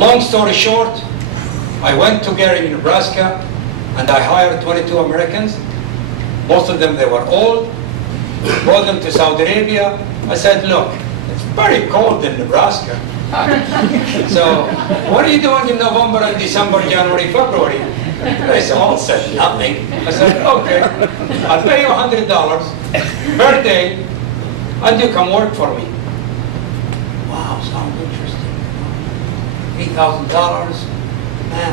Long story short, I went to Gary, Nebraska, and I hired 22 Americans. Most of them, they were old. Brought them to Saudi Arabia. I said, look, it's very cold in Nebraska. So what are you doing in November and December, January, February? They all said nothing. I said, okay, I'll pay you $100 per day, and you come work for me. Wow, sounds interesting. $3,000, man,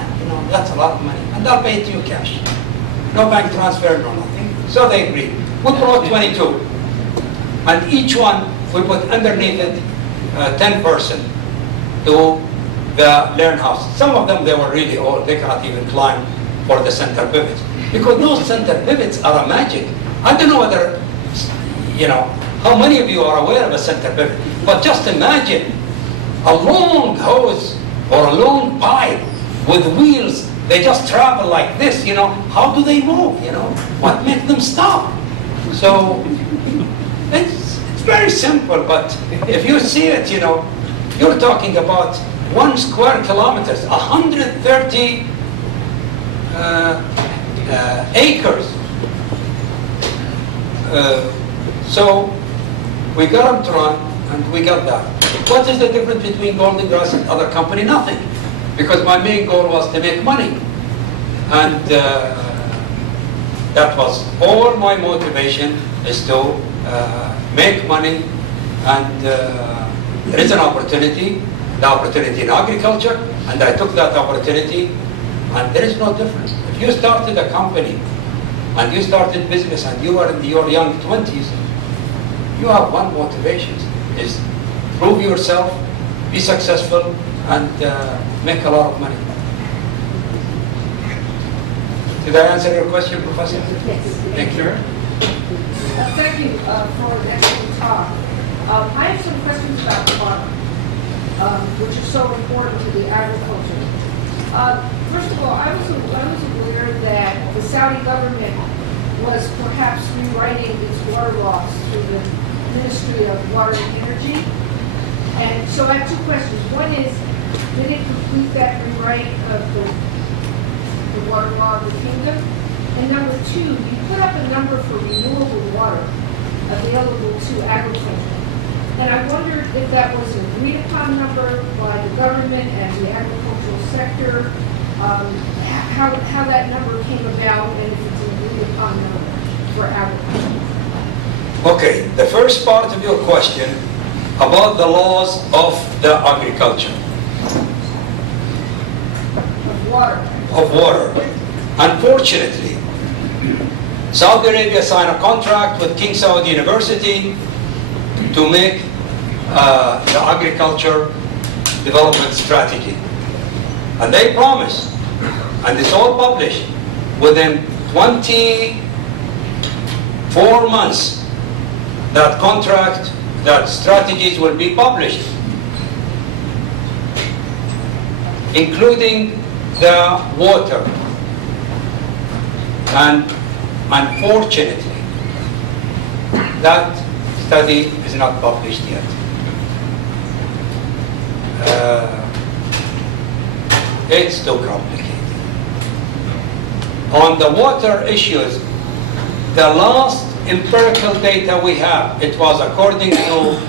that's a lot of money. And I'll pay it to you cash. No bank transfer, no nothing. So they agreed. We brought 22. And each one, we put underneath it 10 person to the learn house. Some of them, they were really old. They cannot even climb for the center pivots. Because those center pivots are a magic. I don't know whether, how many of you are aware of a center pivot. But just imagine a long hose or a long pipe with wheels. They just travel like this, How do they move, What makes them stop? So it's very simple, but if you see it, you're talking about 1 square kilometers, 130 acres. So we got them to run, and we got that. What is the difference between Golden Grass and other company? Nothing. Because my main goal was to make money. And that was all my motivation, is to make money. And there is an opportunity, the opportunity in agriculture, and I took that opportunity, and there is no difference. If you started a company, and you started business, and you are in your young 20s, you have one motivation, is prove yourself, be successful, and make a lot of money. Did I answer your question, Professor? Yes. Thank you. Thank you for an excellent talk. I have some questions about the water, which is so important to the agriculture. First of all, I was aware that the Saudi government was perhaps rewriting its water laws through the Ministry of Water and Energy. And so I have two questions. One is, did it complete that rewrite of the water law of the kingdom? And number two, you put up a number for renewable water available to agriculture. And I wondered if that was an agreed upon number by the government and the agricultural sector, how that number came about, and if it's an agreed upon number for agriculture. Okay, the first part of your question about the laws of the agriculture. Of water. Unfortunately, Saudi Arabia signed a contract with King Saud University to make the agriculture development strategy. And they promised, and it's all published, within 24 months, that contract, that strategies will be published, including the water. And unfortunately, that study is not published yet. It's too complicated. On the water issues, the last empirical data we have, it was according to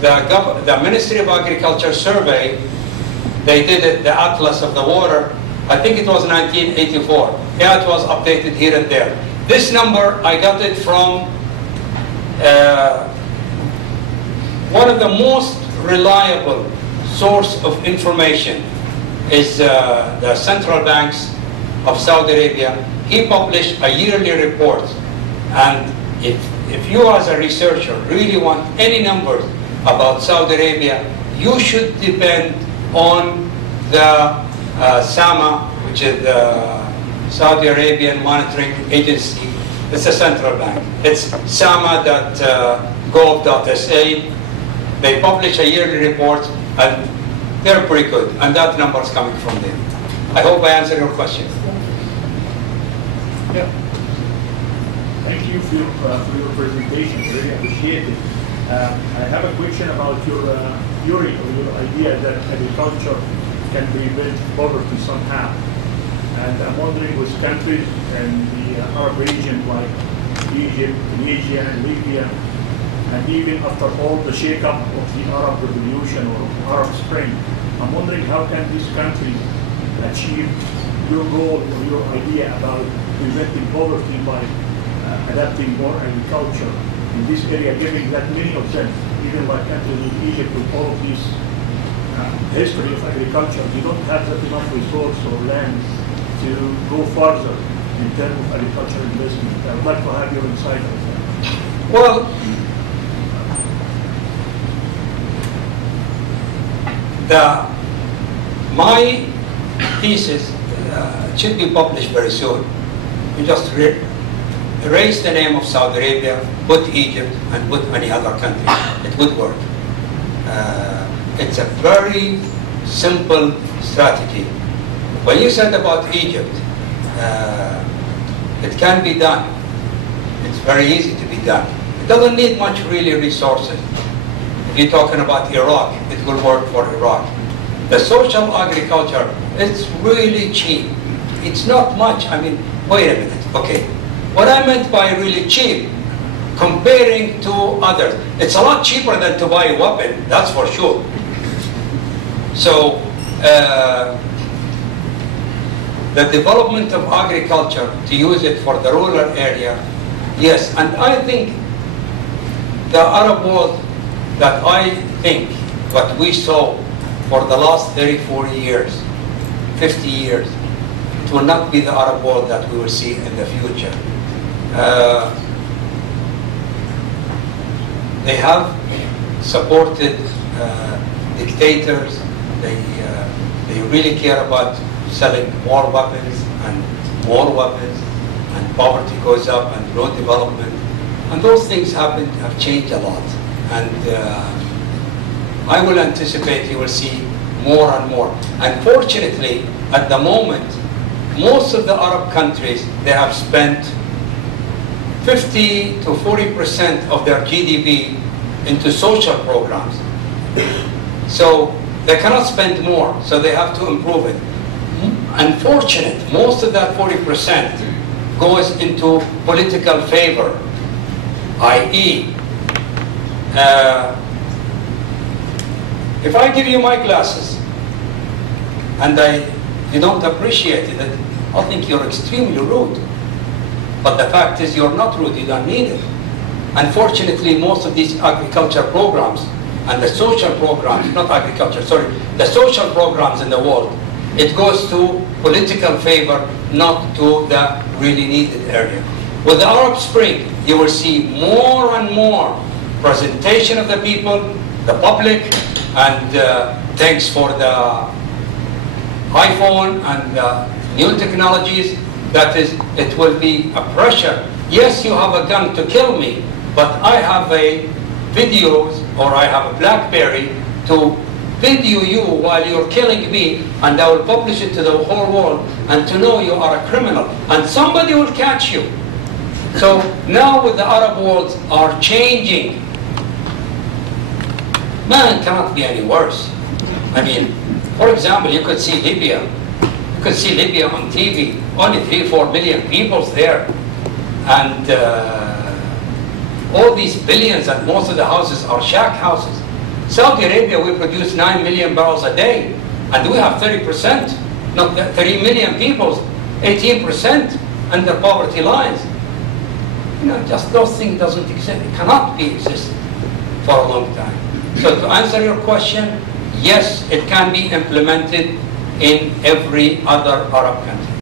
the Ministry of Agriculture survey. They did it, the Atlas of the Water. I think it was 1984. Yeah, it was updated here and there. This number, I got it from one of the most reliable source of information is the central banks of Saudi Arabia. He published a yearly report. And if you as a researcher really want any numbers about Saudi Arabia, you should depend on the SAMA, which is the Saudi Arabian Monitoring Agency. It's a central bank. It's sama.gov.sa. They publish a yearly report, and they're pretty good. And that number is coming from them. I hope I answered your question. Yeah. Thank you for your presentation. Very appreciated. I have a question about your theory or your idea that agriculture can prevent poverty somehow. And I'm wondering with countries in the Arab region like Egypt, Tunisia, and Libya, and even after all the shake-up of the Arab Revolution or Arab Spring, I'm wondering how can these countries achieve your goal or your idea about preventing poverty by adapting more agriculture in this area, given that many of them, even like countries in Egypt with all of this history of agriculture, they don't have that enough resource or land to go further in terms of agricultural investment. I would like to have your insight on that. Well, my thesis should be published very soon. We just erase the name of Saudi Arabia, put Egypt, and put any other country. It would work. It's a very simple strategy. When you said about Egypt, it can be done. It's very easy to be done. It doesn't need much really resources. If you're talking about Iraq, it will work for Iraq. The social agriculture, it's really cheap. It's not much. I mean, wait a minute. Okay. What I meant by really cheap, comparing to others, it's a lot cheaper than to buy a weapon, that's for sure. So, the development of agriculture, to use it for the rural area, yes. And I think the Arab world that I think what we saw for the last 30, 40 years, 50 years, it will not be the Arab world that we will see in the future. They have supported dictators. They really care about selling more weapons, and poverty goes up, and no development. And those things have changed a lot. And I will anticipate you will see more and more. Unfortunately, at the moment, most of the Arab countries, they have spent 50 to 40% of their GDP into social programs. So they cannot spend more, so they have to improve it. Unfortunate, most of that 40% goes into political favor, i.e., if I give you my glasses and you don't appreciate it, I think you're extremely rude. But the fact is you're not rude, you don't need it. Unfortunately, most of these agriculture programs and the social programs, not agriculture, sorry, the social programs in the world, it goes to political favor, not to the really needed area. With the Arab Spring, you will see more and more presentation of the people, the public, and thanks for the iPhone and the new technologies, that is, it will be a pressure. Yes, you have a gun to kill me, but I have a videos, or I have a BlackBerry to video you while you're killing me, and I will publish it to the whole world, and to know you are a criminal, and somebody will catch you. So now with the Arab worlds are changing, man, it cannot be any worse. I mean, for example, you could see Libya. You could see Libya on TV. Only 3-4 million people there. And all these billions, and most of the houses are shack houses. Saudi Arabia, we produce 9 million barrels a day. And we have 30%, not 30 million people, 18% under poverty lines. You know, just those things doesn't exist. It cannot be exist for a long time. So to answer your question, yes, it can be implemented in every other Arab country.